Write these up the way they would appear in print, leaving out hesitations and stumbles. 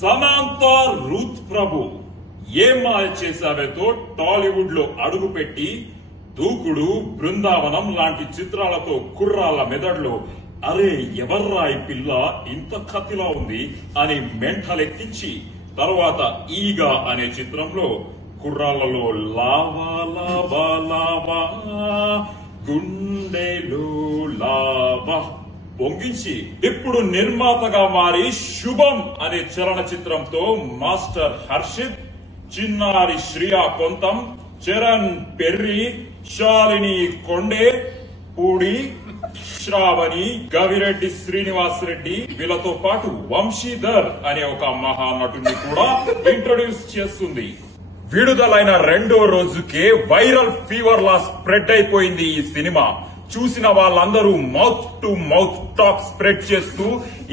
Samantha Ruth ప్రభు ఏం మాయ చేశావేతో టాలీవుడ్ లో అడుగుపెట్టి దూకుడు బృందావనం లాంటి చిత్రాలతో కుర్రాళ్ల మెదడులో అరే ఎవర్రా ఈ పిల్ల ఇంత కత్తిలా ఉంది అని మెంటలెక్కించి తర్వాత ఈగా అనే చిత్రంలో కుర్రాళ్లలో లావా లావా లావా గుండెలో లావా పొంగించి ఇప్పుడు నిర్మాతగా మారి శుభం అనే చలనచిత్రంతో మాస్టర్ హర్షిత్, చిన్నారి శ్రియా కొంతం, చరణ్ పెర్రి, శాలిని కొండే, పూడి శ్రావణి, గవిరెడ్డి శ్రీనివాస్ రెడ్డి వీళ్ళతో పాటు వంశీధర్ అనే ఒక మహానటుని కూడా ఇంట్రొడ్యూస్ చేస్తుంది. విడుదలైన రెండో రోజుకే వైరల్ ఫీవర్ లా స్ప్రెడ్ అయిపోయింది ఈ సినిమా. చూసిన వాళ్ళందరూ mouth to mouth talk spread చేస్తూ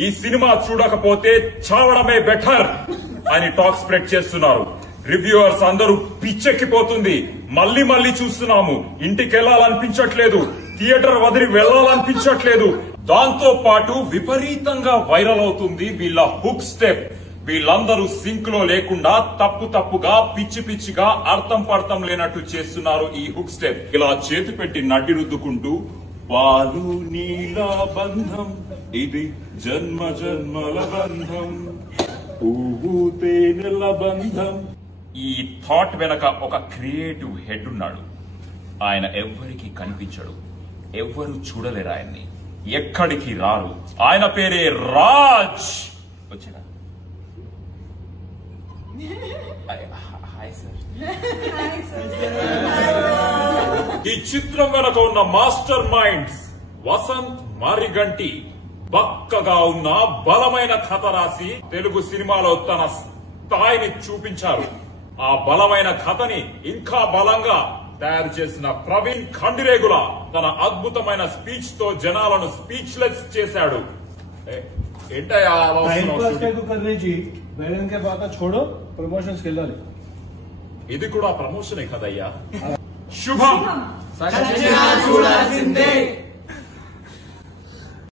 ఈ సినిమా చూడకపోతే చావడమే బెటర్ అని టాక్ స్ప్రెడ్ చేస్తున్నారు. రివ్యూవర్స్ అందరూ పిచ్చెక్కిపోతుంది, మళ్లీ మళ్లీ చూస్తున్నాము, ఇంటికి వెళ్లాలనిపించట్లేదు, థియేటర్ వదిలి వెళ్లాలనిపించట్లేదు. దాంతో పాటు విపరీతంగా వైరల్ అవుతుంది వీళ్ళ హుక్ స్టెప్. వీళ్ళందరూ సింక్ లో లేకుండా తప్పు తప్పుగా పిచ్చి పిచ్చిగా అర్థం పర్థం లేనట్టు చేస్తున్నారు ఈ హుక్ స్టెప్. ఇలా చేతి పెట్టి నడ్డి రుద్దుకుంటూ పాలు నీల బంధం ఇది జన్మ జన్మల బంధం పువ్వు తేనెల బంధం. ఈ థాట్ వెనక ఒక క్రియేటివ్ హెడ్ ఉన్నాడు. ఆయన ఎవ్వరికి కనిపించడు, ఎవ్వరు చూడలేరు ఆయన్ని, ఎక్కడికి రారు. ఆయన పేరే రాజ్. వచ్చారా? ఈ చిత్రం వెనక ఉన్న మాస్టర్ మైండ్స్ వసంత్ మారిగంటి బక్కగా ఉన్న బలమైన కథ రాసి తెలుగు సినిమాలో తన స్థాయిని చూపించారు. ఆ బలమైన కథని ఇంకా బలంగా తయారు చేసిన ప్రవీణ్ ఖండిరేగుల తన అద్భుతమైన స్పీచ్ తో జనాలను స్పీచ్లెస్ చేశాడు. ఇది కూడా ప్రమోషనే కదయ్యా. శుభం.